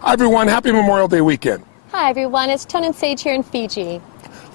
Hi everyone, happy Memorial Day weekend. Hi everyone, it's Tone and Sage here in Fiji.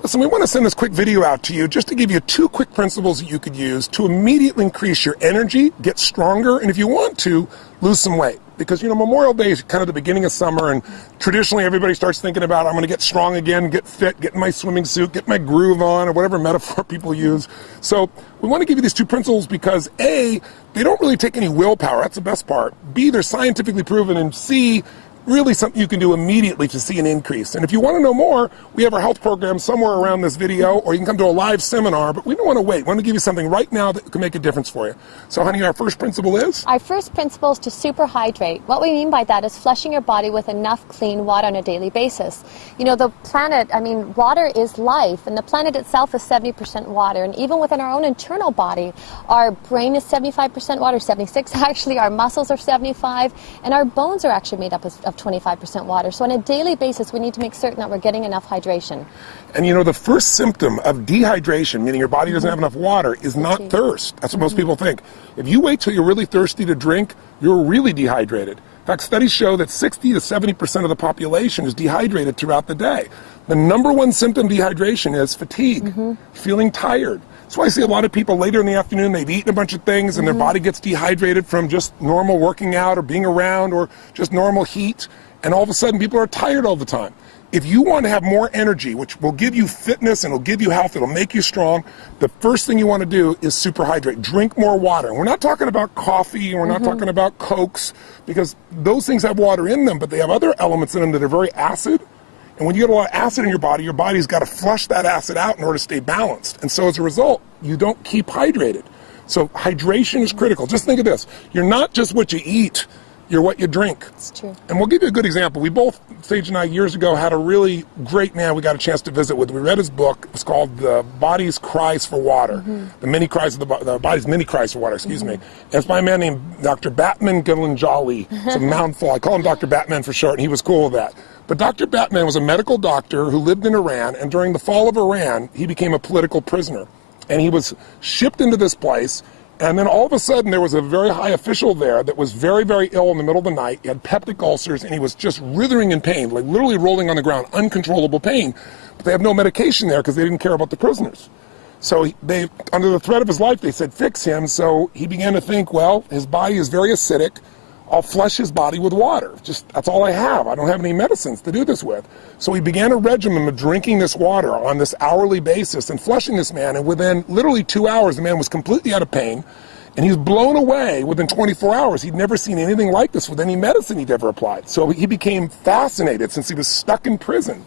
Listen, we want to send this quick video out to you just to give you 2 quick principles that you could use to immediately increase your energy, get stronger, and if you want to, lose some weight. Because, Memorial Day is kind of the beginning of summer, and traditionally everybody starts thinking about, I'm going to get strong again, get fit, get in my swimming suit, get my groove on, or whatever metaphor people use. So we want to give you these 2 principles because A, they don't really take any willpower, that's the best part. B, they're scientifically proven, and C, really something you can do immediately to see an increase. And if you want to know more, we have our health program somewhere around this video, or you can come to a live seminar, but we don't want to wait. We want to give you something right now that can make a difference for you. So honey, our first principle is? Our first principle is to super hydrate. What we mean by that is flushing your body with enough clean water on a daily basis. The planet, water is life, and the planet itself is 70% water, and even within our own internal body, our brain is 75% water, 76 actually, our muscles are 75, and our bones are actually made up of 25% water. So on a daily basis, we need to make certain that we're getting enough hydration. And the first symptom of dehydration, meaning your body doesn't have enough water, is not thirst. That's what most people think. If you wait till you're really thirsty to drink, you're really dehydrated. In fact, studies show that 60 to 70% of the population is dehydrated throughout the day. The number 1 symptom of dehydration is fatigue, feeling tired. That's why I see a lot of people later in the afternoon, they've eaten a bunch of things and their body gets dehydrated from just normal working out or being around or just normal heat. And all of a sudden people are tired all the time. If you want to have more energy, which will give you fitness and it'll give you health, it'll make you strong, the first thing you want to do is super hydrate. Drink more water. And we're not talking about coffee and we're not talking about Cokes, because those things have water in them, but they have other elements in them that are very acid. And when you get a lot of acid in your body's got to flush that acid out in order to stay balanced. And so as a result, you don't keep hydrated. So hydration is critical. Just think of this. You're not just what you eat, you're what you drink. It's true. And we'll give you a good example. We both, Sage and I, years ago, had a really great man we got a chance to visit with. We read his book. It's called The Body's Cries for Water. The Body's Many Cries for Water, excuse me. And it's by a man named Dr. Batman Gilanjali. It's a mouthful. I call him Dr. Batman for short, and he was cool with that. But Dr. Batman was a medical doctor who lived in Iran, and during the fall of Iran, he became a political prisoner. And he was shipped into this place, and then all of a sudden there was a very high official there that was very, very ill in the middle of the night. He had peptic ulcers, and he was just writhing in pain, like literally rolling on the ground, uncontrollable pain. But they have no medication there because they didn't care about the prisoners. So they, under the threat of his life, they said, fix him. So he began to think, well, his body is very acidic. I'll flush his body with water. That's all I have. I don't have any medicines to do this with. So he began a regimen of drinking this water on this hourly basis and flushing this man. And within literally 2 hours, the man was completely out of pain. And he was blown away within 24 hours. He'd never seen anything like this with any medicine he'd ever applied. So he became fascinated since he was stuck in prison.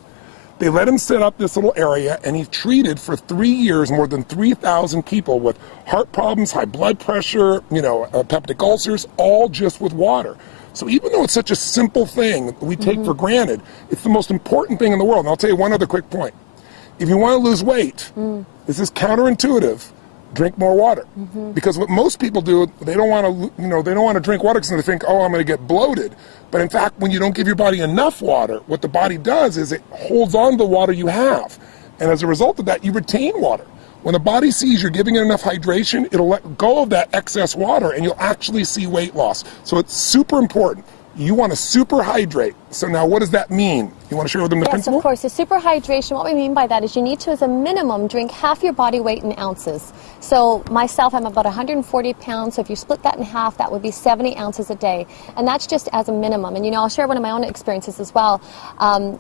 They let him set up this little area, and he treated for 3 years more than 3,000 people with heart problems, high blood pressure, peptic ulcers, all just with water. So even though it's such a simple thing that we take for granted, it's the most important thing in the world. And I'll tell you one other quick point. If you want to lose weight, this is counterintuitive. Drink more water, because what most people do, they don't want to, they don't want to drink water because they think, oh, I'm going to get bloated. But in fact, when you don't give your body enough water, what the body does is it holds on to the water you have, and as a result of that, you retain water. When the body sees you're giving it enough hydration, it'll let go of that excess water, and you'll actually see weight loss. So it's super important. You want to super hydrate. So now what does that mean? You want to share with them the principle? Yes, of course. The super hydration, what we mean by that is you need to, as a minimum, drink half your body weight in ounces. So myself, I'm about 140 pounds. So if you split that in half, that would be 70 ounces a day. And that's just as a minimum. And, I'll share one of my own experiences as well.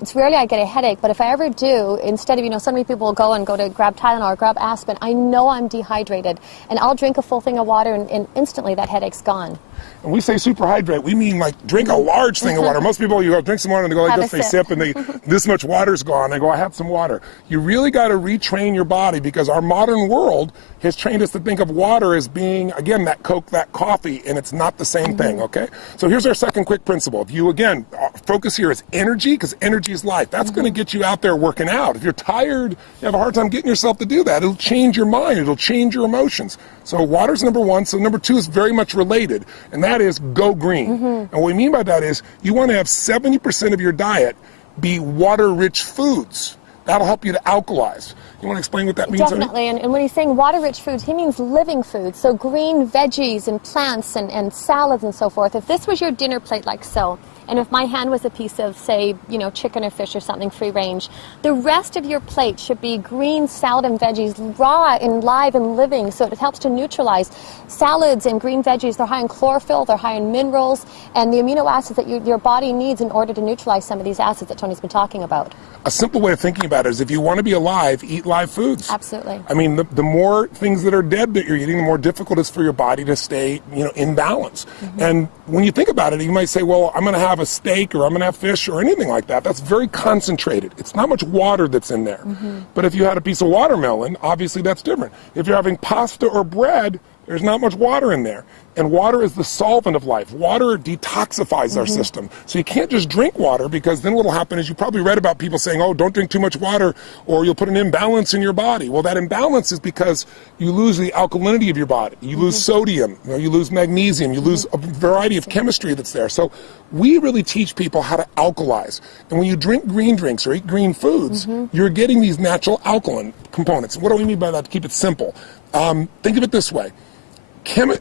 It's rarely I get a headache, but if I ever do, instead of, so many people will go to grab Tylenol or grab aspirin, I know I'm dehydrated. And I'll drink a full thing of water, and instantly that headache's gone. And we say super hydrate, we mean like drink a large thing of water. Most people, you go drink some water and they go like this, they sip and this much water's gone. They go, I had some water. You really got to retrain your body, because our modern world has trained us to think of water as being, again, that Coke, that coffee, and it's not the same thing, okay? So here's our second quick principle. If you, again, focus here is energy, because energy is life. That's going to get you out there working out. If you're tired, you have a hard time getting yourself to do that. It'll change your mind. It'll change your emotions. So water's number 1. So number 2 is very much related, and that is go green. And what we mean by that is you want to have 70% of your diet be water-rich foods. That'll help you to alkalize. You want to explain what that means? Definitely, and when he's saying water-rich foods, he means living foods, so green veggies and plants and salads and so forth. If this was your dinner plate like so, and if my hand was a piece of, say, chicken or fish or something free range, the rest of your plate should be green salad and veggies, raw and live and living, so it helps to neutralize. Salads and green veggies, they're high in chlorophyll, they're high in minerals, and the amino acids that your body needs in order to neutralize some of these acids that Tony's been talking about. A simple way of thinking about it is if you want to be alive, eat live foods. Absolutely. I mean, the more things that are dead that you're eating, the more difficult it is for your body to stay, in balance. And when you think about it, you might say, well, I'm going to have a steak or I'm going to have fish or anything like that. That's very concentrated. It's not much water that's in there. But if you had a piece of watermelon, obviously that's different. If you're having pasta or bread, there's not much water in there. And water is the solvent of life. Water detoxifies our system. So you can't just drink water, because then what will happen is you probably read about people saying, oh, don't drink too much water or you'll put an imbalance in your body. Well, that imbalance is because you lose the alkalinity of your body. You lose sodium, you lose magnesium, you lose a variety of chemistry that's there. So we really teach people how to alkalize. And when you drink green drinks or eat green foods, you're getting these natural alkaline components. What do we mean by that, to keep it simple? Think of it this way.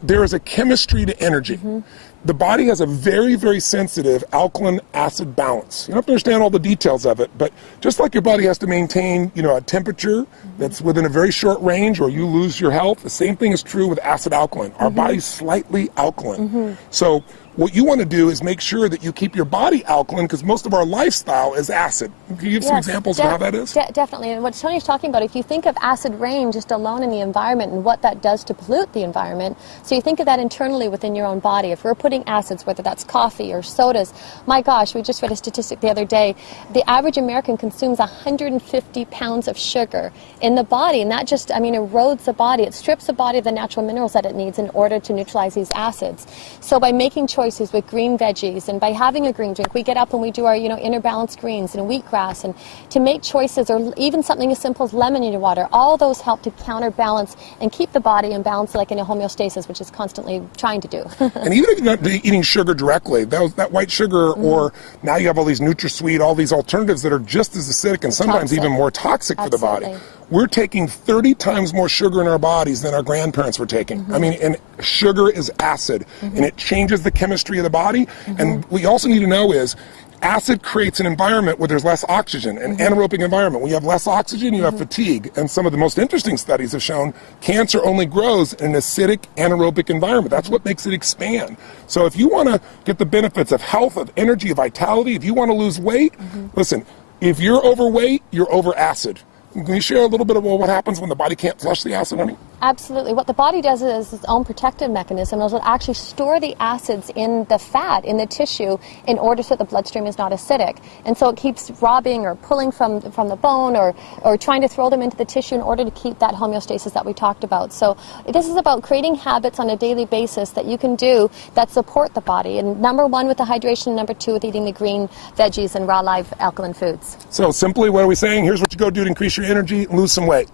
There is a chemistry to energy. The body has a very, very sensitive alkaline acid balance. You don't have to understand all the details of it, but just like your body has to maintain, a temperature that's within a very short range or you lose your health, the same thing is true with acid alkaline. Our body's slightly alkaline. So what you want to do is make sure that you keep your body alkaline, because most of our lifestyle is acid. Can you give some examples of how that is? Definitely. And what Tony's talking about, if you think of acid rain just alone in the environment and what that does to pollute the environment, so you think of that internally within your own body. If we're putting acids, whether that's coffee or sodas, my gosh, we just read a statistic the other day, the average American consumes 150 pounds of sugar in the body, and that just, erodes the body. It strips the body of the natural minerals that it needs in order to neutralize these acids. So by making choices with green veggies and by having a green drink, we get up and we do our inner balance greens and wheatgrass, and to make choices, or even something as simple as lemon in your water, all those help to counterbalance and keep the body in balance, like in a homeostasis, which is constantly trying to do. And even if you're not eating sugar directly, that white sugar, or now you have all these NutraSweet, all these alternatives that are just as acidic and sometimes even more toxic for the body. We're taking 30 times more sugar in our bodies than our grandparents were taking. And sugar is acid, and it changes the chemistry of the body. And what you also need to know is acid creates an environment where there's less oxygen, an anaerobic environment. When you have less oxygen, you have fatigue. And some of the most interesting studies have shown cancer only grows in an acidic anaerobic environment. That's what makes it expand. So if you want to get the benefits of health, of energy, of vitality, if you want to lose weight, listen, if you're overweight, you're over acid. Can you share a little bit about what happens when the body can't flush the acid, honey? Absolutely. What the body does is its own protective mechanism. It will actually store the acids in the fat, in the tissue, in order so the bloodstream is not acidic. And so it keeps robbing or pulling from the bone, or trying to throw them into the tissue in order to keep that homeostasis that we talked about. So this is about creating habits on a daily basis that you can do that support the body. And number one with the hydration, number two with eating the green veggies and raw live alkaline foods. So simply, what are we saying? Here's what you go do to increase your energy, lose some weight.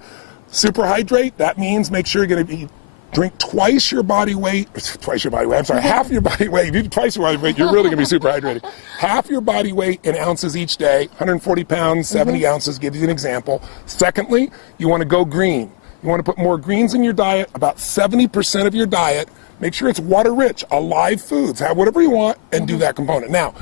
Superhydrate, that means make sure you're going to drink half your body weight. If you do twice your body weight, you're really going to be super hydrated. Half your body weight in ounces each day, 140 pounds, 70 ounces, give you an example. Secondly, you want to go green. You want to put more greens in your diet, about 70% of your diet. Make sure it's water rich, alive foods. Have whatever you want and do that component. Now,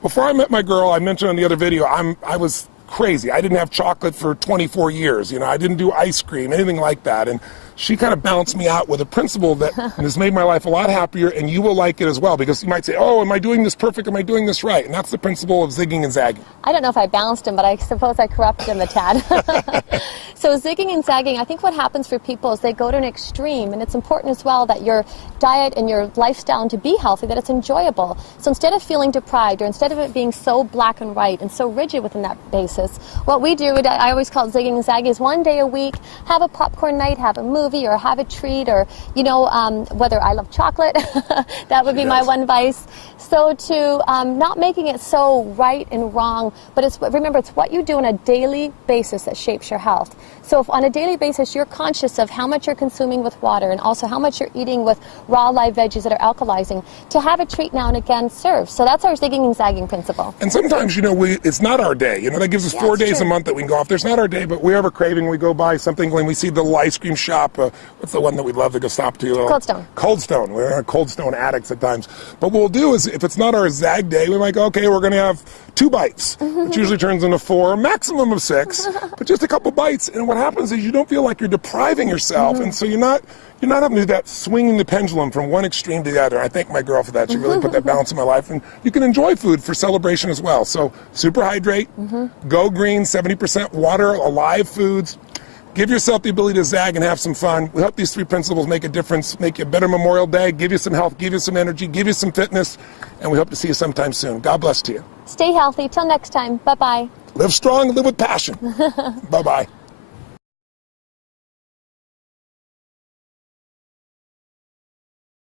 before I met my girl, I mentioned on the other video, I was crazy. I didn't have chocolate for 24 years. I didn't do ice cream, anything like that. And she kind of balanced me out with a principle that has made my life a lot happier, and you will like it as well, because you might say, oh, am I doing this perfect? Am I doing this right? And that's the principle of zigging and zagging. I don't know if I balanced him, but I suppose I corrupted him a tad. So zigging and zagging, I think what happens for people is they go to an extreme, and it's important as well that your diet and your lifestyle, and to be healthy, that it's enjoyable. So instead of feeling deprived, or instead of it being so black and white and so rigid within that basis, what we do, I always call it zigging and zagging, is one day a week, have a popcorn night, have a movie, movie or have a treat, or, you know, whether I love chocolate, that would be my one vice. So to not making it so right and wrong, but remember, it's what you do on a daily basis that shapes your health. So if on a daily basis you're conscious of how much you're consuming with water and also how much you're eating with raw live veggies that are alkalizing, to have a treat now and again serves. So that's our zigging and zagging principle. And sometimes, you know, it's not our day. You know, that gives us 4 days a month that we can go off. There's not our day, but we have a craving. We go buy something when we see the little ice cream shop. What's the one that we'd love to go stop to? Cold Stone. Cold Stone. We're Cold Stone addicts at times. But what we'll do is, if it's not our zag day, we might go, okay, we're going to have 2 bites, which usually turns into 4, maximum of 6, but just a couple bites. And what happens is you don't feel like you're depriving yourself, and so you're not having to do that swinging the pendulum from one extreme to the other. I thank my girl for that. She really put that balance in my life. And you can enjoy food for celebration as well. So super hydrate, go green, 70% water, alive foods. Give yourself the ability to zag and have some fun. We hope these 3 principles make a difference, make you a better Memorial Day, give you some health, give you some energy, give you some fitness, and we hope to see you sometime soon. God bless to you. Stay healthy. Till next time. Bye-bye. Live strong and live with passion. Bye-bye.